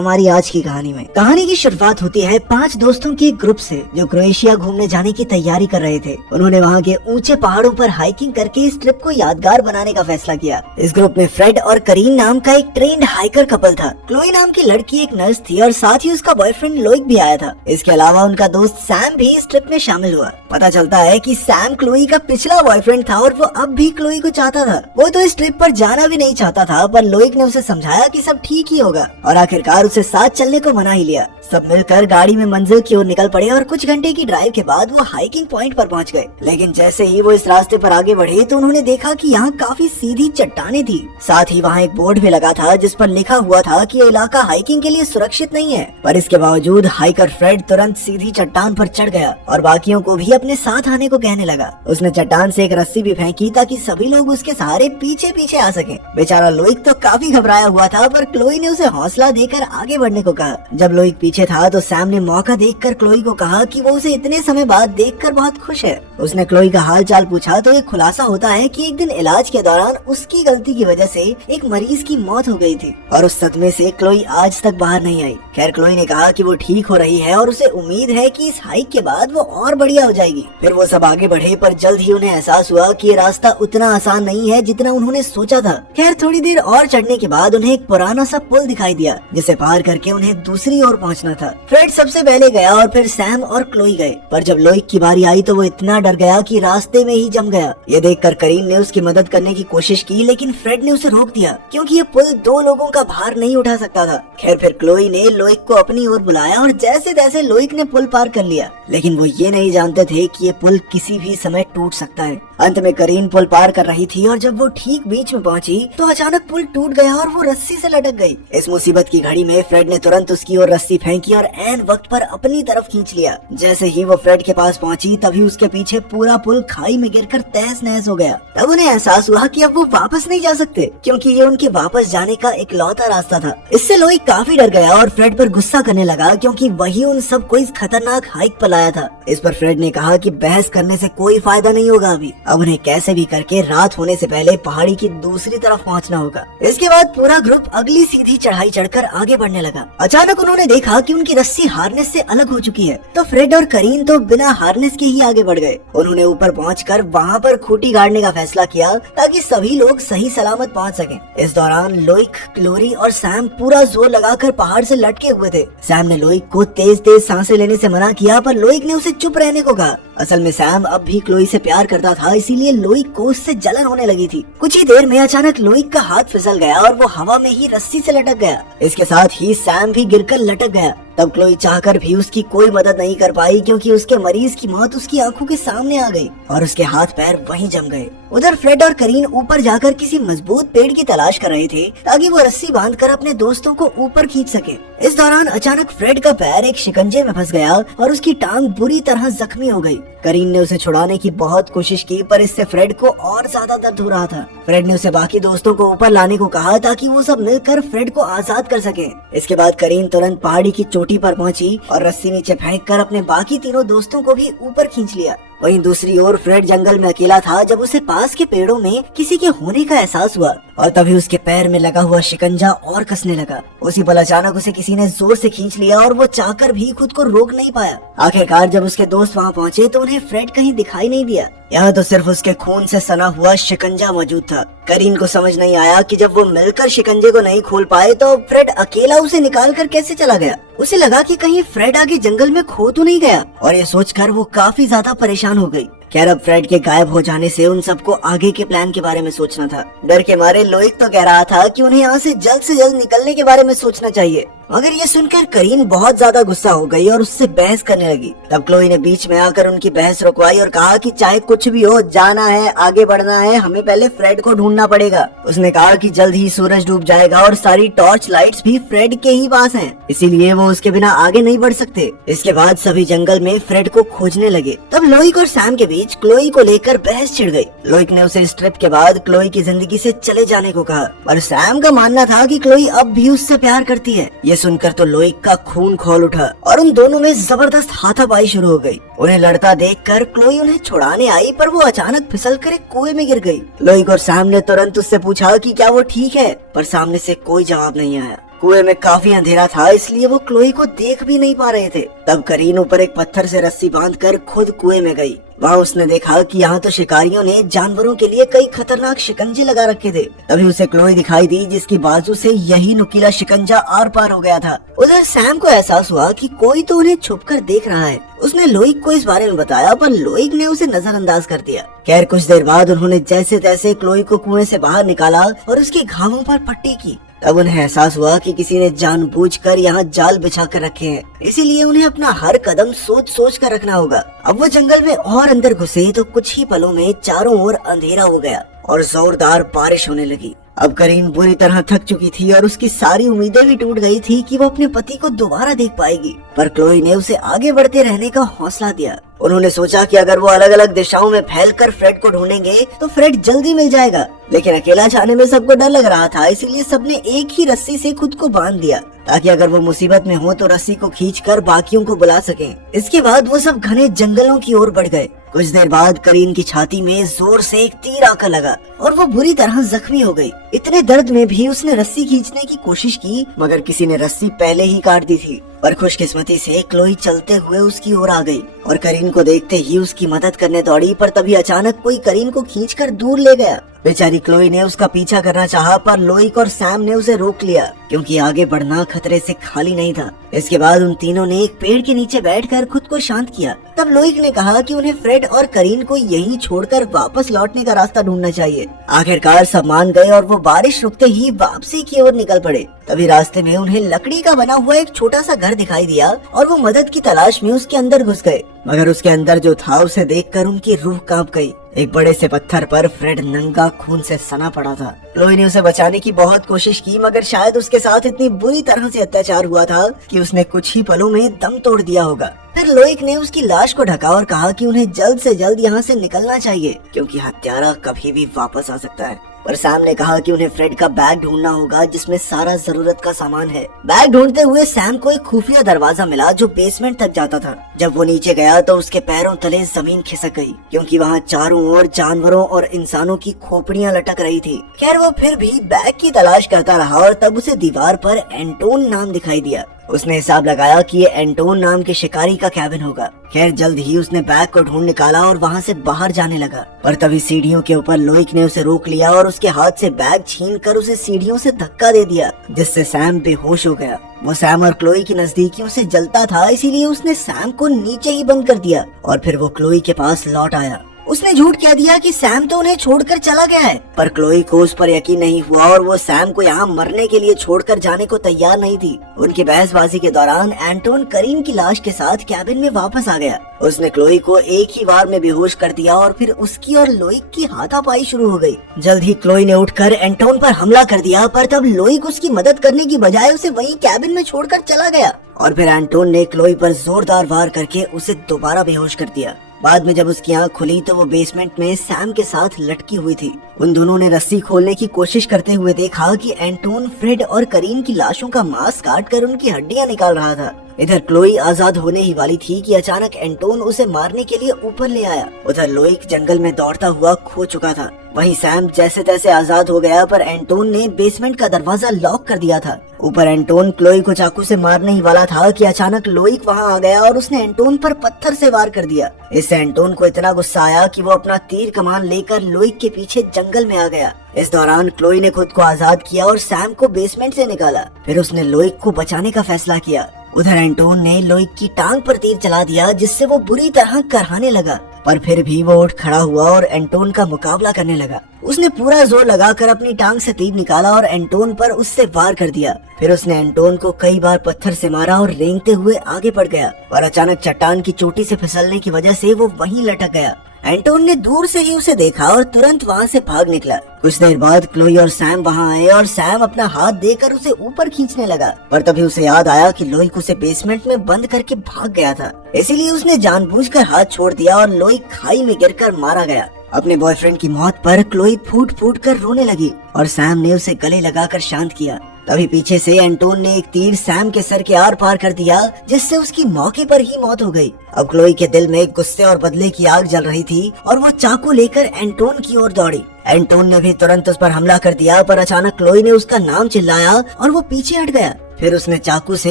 हमारी आज की कहानी में। कहानी की शुरुआत होती है 5 दोस्तों के एक ग्रुप से जो क्रोएशिया घूमने जाने की तैयारी कर रहे थे। उन्होंने वहाँ के ऊंचे पहाड़ों पर हाइकिंग करके इस ट्रिप को यादगार बनाने का फैसला किया। इस ग्रुप में फ्रेड और करीन नाम का एक ट्रेंड हाइकर कपल था। क्लोई नाम की लड़की एक नर्स थी और साथ ही उसका बॉयफ्रेंड लोइक भी आया था। इसके अलावा उनका दोस्त सैम भी इस ट्रिप में शामिल हुआ। पता चलता है कि सैम क्लोई का पिछला बॉयफ्रेंड था और वो अब भी क्लोई को चाहता था। वो तो इस ट्रिप पर जाना भी नहीं चाहता था, पर लोइक ने उसे समझाया कि सब ठीक ही होगा और आखिरकार उसे साथ चलने को मना ही लिया। सब मिलकर गाड़ी में मंजिल की ओर निकल पड़े और कुछ घंटे की ड्राइव के बाद वो हाइकिंग पॉइंट पर पहुंच गए। लेकिन जैसे ही वो इस रास्ते पर आगे बढ़े तो उन्होंने देखा कि यहाँ काफी सीधी चट्टानें थी। साथ ही वहाँ एक बोर्ड भी लगा था जिस पर लिखा हुआ था कि ये इलाका हाइकिंग के लिए सुरक्षित नहीं है। पर इसके बावजूद हाइकर फ्रेड तुरंत सीधी चट्टान पर चढ़ गया और बाकियों को भी अपने साथ आने को कहने लगा। उसने चट्टान से एक रस्सी भी फेंकी ताकि सभी लोग उसके सहारे पीछे पीछे आ सके। बेचारा लोइक तो काफी घबराया हुआ था, पर क्लोई ने उसे हौसला देकर आगे बढ़ने को कहा। जब लोइक पीछे था तो सैम ने मौका देखकर क्लोई को कहा कि वो उसे इतने समय बाद देखकर बहुत खुश है। उसने क्लोई का हाल चाल पूछा तो एक खुलासा होता है कि एक दिन इलाज के दौरान उसकी गलती की वजह से एक मरीज की मौत हो गई थी और उस सदमे से क्लोई आज तक बाहर नहीं आई। खैर, क्लोई ने कहा कि वो ठीक हो रही है और उसे उम्मीद है कि इस हाइक के बाद वो और बढ़िया हो जाएगी। फिर वो सब आगे बढ़े, पर जल्द ही उन्हें एहसास हुआ कि ये रास्ता उतना आसान नहीं है जितना उन्होंने सोचा था। खैर, थोड़ी देर और चढ़ने के बाद उन्हें एक पुराना सा पुल दिखाई दिया जिसे पार करके उन्हें दूसरी ओर पहुंचना था। फ्रेड सबसे पहले गया और फिर सैम और क्लोई गए, पर जब लोइक की बारी आई तो वो इतना डर गया कि रास्ते में ही जम गया। ये देखकर करीन ने उसकी मदद करने की कोशिश की, लेकिन फ्रेड ने उसे रोक दिया क्योंकि ये पुल 2 लोगों का भार नहीं उठा सकता था। खैर, फिर क्लोई ने लोइक को अपनी ओर बुलाया और जैसे तैसे लोइक ने पुल पार कर लिया। लेकिन वो ये नहीं जानते थे कि ये पुल किसी भी समय टूट सकता है। अंत में करीन पुल पार कर रही थी और जब वो ठीक बीच में पहुंची तो अचानक पुल टूट गया और वो रस्सी से लटक गई। इस मुसीबत की घड़ी में फ्रेड ने तुरंत उसकी ओर रस्सी फेंकी और ऐन वक्त पर अपनी तरफ खींच लिया। जैसे ही वो फ्रेड के पास पहुंची तभी उसके पीछे पूरा पुल खाई में गिरकर तहस नहस हो गया। तब उन्हें एहसास हुआ कि अब वो वापस नहीं जा सकते क्योंकि ये उनके वापस जाने का इकलौता रास्ता था। इससे लोइक काफी डर गया और फ्रेड पर गुस्सा करने लगा क्योंकि वही उन सबको इस खतरनाक हाइक पर लाया था। इस पर फ्रेड ने कहा कि बहस करने से कोई फायदा नहीं होगा, अभी अब उन्हें कैसे भी करके रात होने से पहले पहाड़ी की दूसरी तरफ पहुंचना होगा। इसके बाद पूरा ग्रुप अगली सीधी चढ़ाई चढ़कर आगे बढ़ने लगा। अचानक उन्होंने देखा कि उनकी रस्सी हार्नेस से अलग हो चुकी है, तो फ्रेड और करीन तो बिना हार्नेस के ही आगे बढ़ गए। उन्होंने ऊपर पहुंचकर वहां पर खूंटी गाड़ने का फैसला किया ताकि सभी लोग सही सलामत पहुंच सकें। इस दौरान लोइक, क्लोरी और सैम पूरा जोर लगाकर पहाड़ से लटके हुए थे। सैम ने लोइक को तेज तेज सांसें लेने से मना किया, पर लोइक ने उसे चुप रहने को कहा। असल में सैम अब भी क्लोई से प्यार करता था, इसीलिए लोइक को उससे जलन होने लगी थी। कुछ ही देर में अचानक लोइक का हाथ फिसल गया और वो हवा में ही रस्सी से लटक गया। इसके साथ ही सैम भी गिरकर लटक गया। तब क्लोई चाहकर भी उसकी कोई मदद नहीं कर पाई क्योंकि उसके मरीज की मौत उसकी आंखों के सामने आ गई और उसके हाथ पैर वहीं जम गए। उधर फ्रेड और करीन ऊपर जाकर किसी मजबूत पेड़ की तलाश कर रहे थे ताकि वो रस्सी बांधकर अपने दोस्तों को ऊपर खींच सके। इस दौरान अचानक फ्रेड का पैर एक शिकंजे में फंस गया और उसकी टांग बुरी तरह जख्मी हो गई। करीन ने उसे छुड़ाने की बहुत कोशिश की, पर इससे फ्रेड को और ज्यादा दर्द हो रहा था। फ्रेड ने उसे बाकी दोस्तों को ऊपर लाने को कहा ताकि वो सब मिलकर फ्रेड को आजाद कर सके। इसके बाद करीन तुरंत पहाड़ी की चोटी पर पहुंची और रस्सी नीचे फेंककर अपने बाकी तीनों दोस्तों को भी ऊपर खींच लिया। वहीं दूसरी ओर फ्रेड जंगल में अकेला था जब उसे पास के पेड़ों में किसी के होने का एहसास हुआ और तभी उसके पैर में लगा हुआ शिकंजा और कसने लगा। उसी पल अचानक उसे किसी ने जोर से खींच लिया और वो चाहकर भी खुद को रोक नहीं पाया। आखिरकार जब उसके दोस्त वहां पहुंचे तो उन्हें फ्रेड कहीं दिखाई नहीं दिया। यहाँ तो सिर्फ उसके खून से सना हुआ शिकंजा मौजूद था। करीन को समझ नहीं आया कि जब वो मिलकर शिकंजे को नहीं खोल पाए तो फ्रेड अकेला उसे निकाल कर कैसे चला गया। उसे लगा कि कहीं फ्रेड आगे जंगल में खो तो नहीं गया और ये सोचकर वो काफी ज्यादा परेशान हो गई। खैर, अब फ्रेड के गायब हो जाने से उन सबको आगे के प्लान के बारे में सोचना था। डर के मारे लोइक तो कह रहा था कि उन्हें यहाँ से जल्द निकलने के बारे में सोचना चाहिए, मगर ये सुनकर करीन बहुत ज्यादा गुस्सा हो गई और उससे बहस करने लगी। तब क्लोई ने बीच में आकर उनकी बहस रुकवाई और कहा कि चाहे कुछ भी हो, जाना है, आगे बढ़ना है, हमें पहले फ्रेड को ढूंढना पड़ेगा। उसने कहा कि जल्द ही सूरज डूब जाएगा और सारी टॉर्च लाइट्स भी फ्रेड के ही पास हैं, इसीलिए वो उसके बिना आगे नहीं बढ़ सकते। इसके बाद सभी जंगल में फ्रेड को खोजने लगे। तब लोइक और सैम के बीच क्लोई को लेकर बहस छिड़ गई। लोइक ने उसे इस ट्रिप के बाद क्लोई की जिंदगी से चले जाने को कहा, पर सैम का मानना था कि क्लोई अब भी उससे प्यार करती है। ये सुनकर तो लोइक का खून खौल उठा और उन दोनों में जबरदस्त हाथापाई शुरू हो गई। उन्हें लड़ता देखकर क्लोई उन्हें छुड़ाने आई, पर वो अचानक फिसलकर एक कुएं में गिर गई। लोइक और सैम ने तुरंत उससे पूछा कि क्या वो ठीक है, पर सामने से कोई जवाब नहीं आया। कुएं में काफी अंधेरा था, इसलिए वो क्लोई को देख भी नहीं पा रहे थे। तब करीन ऊपर एक पत्थर से रस्सी बांधकर खुद कुएं में गई। वहाँ उसने देखा कि यहाँ तो शिकारियों ने जानवरों के लिए कई खतरनाक शिकंजे लगा रखे थे। तभी उसे क्लोई दिखाई दी, जिसकी बाजू से यही नुकीला शिकंजा आर पार हो गया था। उधर सैम को एहसास हुआ कि कोई तो उन्हें छुपकर देख रहा है। उसने लोइक को इस बारे में बताया, पर लोइक ने उसे नजरअंदाज कर दिया। खैर कुछ देर बाद उन्होंने जैसे तैसे क्लोई को कुएं से बाहर निकाला और उसके घावों पर पट्टी की। तब उन्हें एहसास हुआ कि किसी ने जानबूझकर यहाँ जाल बिछा कर रखे हैं, इसीलिए उन्हें अपना हर कदम सोच सोच कर रखना होगा। अब वो जंगल में और अंदर घुसे तो कुछ ही पलों में चारों ओर अंधेरा हो गया और जोरदार बारिश होने लगी। अब करीन बुरी तरह थक चुकी थी और उसकी सारी उम्मीदें भी टूट गई थी कि वो अपने पति को दोबारा देख पाएगी। पर क्लोई ने उसे आगे बढ़ते रहने का हौसला दिया। उन्होंने सोचा कि अगर वो अलग अलग दिशाओं में फैलकर फ्रेड को ढूंढेंगे तो फ्रेड जल्दी मिल जाएगा। लेकिन अकेला जाने में सबको डर लग रहा था, इसलिए सबने एक ही रस्सी से खुद को बांध दिया ताकि अगर वो मुसीबत में हो तो रस्सी को खींचकर बाकियों को बुला सकें। इसके बाद वो सब घने जंगलों की ओर बढ़ गए। कुछ देर बाद करीन की छाती में जोर से एक तीर आकर लगा और वो बुरी तरह जख्मी हो गई। इतने दर्द में भी उसने रस्सी खींचने की कोशिश की, मगर किसी ने रस्सी पहले ही काट दी थी। पर खुशकिस्मती से क्लोई चलते हुए उसकी ओर आ गई और करीन को देखते ही उसकी मदद करने दौड़ी। पर तभी अचानक कोई करीन को खींचकर दूर ले गया। बेचारी क्लोई ने उसका पीछा करना चाहा, पर लोइक और सैम ने उसे रोक लिया, क्योंकि आगे बढ़ना खतरे से खाली नहीं था। इसके बाद उन तीनों ने एक पेड़ के नीचे बैठकर खुद को शांत किया। तब लोइक ने कहा कि उन्हें फ्रेड और करीन को यहीं छोड़कर वापस लौटने का रास्ता ढूंढना चाहिए। आखिरकार सब मान गए और वो बारिश रुकते ही वापसी की ओर निकल पड़े। तभी रास्ते में उन्हें लकड़ी का बना हुआ एक छोटा सा घर दिखाई दिया और वो मदद की तलाश में उसके अंदर घुस गए। मगर उसके अंदर जो था उसे देखकर उनकी रूह कांप गई। एक बड़े से पत्थर पर फ्रेड नंगा खून से सना पड़ा था। क्लोई ने उसे बचाने की बहुत कोशिश की, मगर शायद उसके साथ इतनी बुरी तरह से अत्याचार हुआ था कि उसने कुछ ही पलों में दम तोड़ दिया होगा। फिर लोइक ने उसकी लाश को ढका और कहा कि उन्हें जल्द से जल्द यहाँ से निकलना चाहिए, क्योंकि हत्यारा कभी भी वापस आ सकता है। पर सैम ने कहा कि उन्हें फ्रेड का बैग ढूंढना होगा, जिसमें सारा जरूरत का सामान है। बैग ढूंढते हुए सैम को एक खुफिया दरवाजा मिला जो बेसमेंट तक जाता था। जब वो नीचे गया तो उसके पैरों तले जमीन खिसक गई, क्योंकि वहाँ चारों ओर जानवरों और इंसानों की खोपड़ियाँ लटक रही थी। खैर वो फिर भी बैग की तलाश करता रहा और तब उसे दीवार पर एंटोन नाम दिखाई दिया। उसने हिसाब लगाया कि ये एंटोन नाम के शिकारी का कैबिन होगा। खैर जल्द ही उसने बैग को ढूंढ निकाला और वहाँ से बाहर जाने लगा। पर तभी सीढ़ियों के ऊपर लोइक ने उसे रोक लिया और उसके हाथ से बैग छीनकर उसे सीढ़ियों से धक्का दे दिया, जिससे सैम बेहोश हो गया। वो सैम और क्लोई की नजदीकियों से जलता था, इसीलिए उसने सैम को नीचे ही बंद कर दिया और फिर वो क्लोई के पास लौट आया। उसने झूठ कह दिया कि सैम तो उन्हें छोड़कर चला गया है, पर क्लोई को उस पर यकीन नहीं हुआ और वो सैम को यहाँ मरने के लिए छोड़कर जाने को तैयार नहीं थी। उनकी बहसबाजी के दौरान एंटोन करीन की लाश के साथ कैबिन में वापस आ गया। उसने क्लोई को एक ही बार में बेहोश कर दिया और फिर उसकी और लोइक की हाथापाई शुरू हो गई। जल्द ही क्लोई ने उठकर एंटोन पर हमला कर दिया, पर तब लोइक उसकी मदद करने की बजाय उसे वहीं कैबिन में छोड़कर चला गया और फिर एंटोन ने क्लोई पर जोरदार वार करके उसे दोबारा बेहोश कर दिया। बाद में जब उसकी आंख खुली तो वो बेसमेंट में सैम के साथ लटकी हुई थी। उन दोनों ने रस्सी खोलने की कोशिश करते हुए देखा कि एंटोन फ्रेड और करीन की लाशों का मांस काटकर उनकी हड्डियां निकाल रहा था। इधर क्लोई आजाद होने ही वाली थी कि अचानक एंटोन उसे मारने के लिए ऊपर ले आया। उधर लोइक जंगल में दौड़ता हुआ खो चुका था। वहीं सैम जैसे तैसे आजाद हो गया, पर एंटोन ने बेसमेंट का दरवाजा लॉक कर दिया था। ऊपर एंटोन क्लोई को चाकू से मारने ही वाला था कि अचानक लोइक वहां आ गया और उसने एंटोन पर पत्थर से वार कर दिया। इससे एंटोन को इतना गुस्सा आया कि वो अपना तीर कमान लेकर लोइक के पीछे जंगल में आ गया। इस दौरान क्लोई ने खुद को आजाद किया और सैम को बेसमेंट से निकाला। फिर उसने लोइक को बचाने का फैसला किया। उधर एंटोन ने लोइक की टांग पर तीर चला दिया, जिससे वो बुरी तरह करहाने लगा, पर फिर भी वो उठ खड़ा हुआ और एंटोन का मुकाबला करने लगा। उसने पूरा जोर लगाकर अपनी टांग से तीर निकाला और एंटोन पर उससे वार कर दिया। फिर उसने एंटोन को कई बार पत्थर से मारा और रेंगते हुए आगे बढ़ गया और अचानक चट्टान की चोटी से फिसलने की वजह से वो वहीं लटक गया। एंटोन ने दूर से ही उसे देखा और तुरंत वहाँ से भाग निकला। कुछ देर बाद क्लोई और सैम वहाँ आए और सैम अपना हाथ देकर उसे ऊपर खींचने लगा, पर तभी उसे याद आया कि लोइक उसे बेसमेंट में बंद करके भाग गया था। इसीलिए उसने जानबूझकर हाथ छोड़ दिया और लोइक खाई में गिरकर मारा गया। अपने बॉयफ्रेंड की मौत पर क्लोई फूट फूट कर रोने लगी और सैम ने उसे गले लगाकर शांत किया। तभी पीछे से एंटोन ने एक तीर सैम के सर के आर पार कर दिया, जिससे उसकी मौके पर ही मौत हो गई। अब क्लोई के दिल में गुस्से और बदले की आग जल रही थी और वो चाकू लेकर एंटोन की ओर दौड़ी। एंटोन ने भी तुरंत उस पर हमला कर दिया, पर अचानक क्लोई ने उसका नाम चिल्लाया और वो पीछे हट गया। फिर उसने चाकू से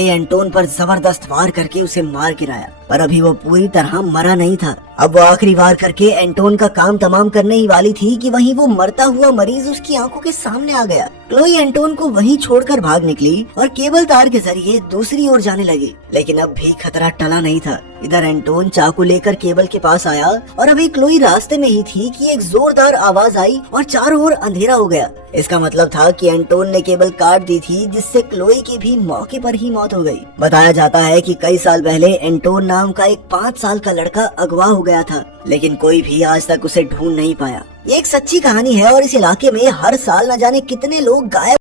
एंटोन पर जबरदस्त वार करके उसे मार गिराया, पर अभी वो पूरी तरह मरा नहीं था। अब वो आखिरी वार करके एंटोन का काम तमाम करने ही वाली थी कि वहीं वो मरता हुआ मरीज उसकी आंखों के सामने आ गया। क्लोई एंटोन को वहीं छोड़कर भाग निकली और केबल तार के जरिए दूसरी ओर जाने लगी, लेकिन अब भी खतरा टला नहीं था। इधर एंटोन चाकू लेकर केबल के पास आया और अभी क्लोई रास्ते में ही थी कि एक जोरदार आवाज आई और चारों ओर अंधेरा हो गया। इसका मतलब था कि एंटोन ने केबल काट दी थी, जिससे क्लोई की भी मौके पर ही मौत हो गई। बताया जाता है कि कई साल पहले एंटोन नाम का एक 5 साल का लड़का अगवा हो गया था, लेकिन कोई भी आज तक उसे ढूंढ नहीं पाया। ये एक सच्ची कहानी है और इस इलाके में हर साल न जाने कितने लोग गायब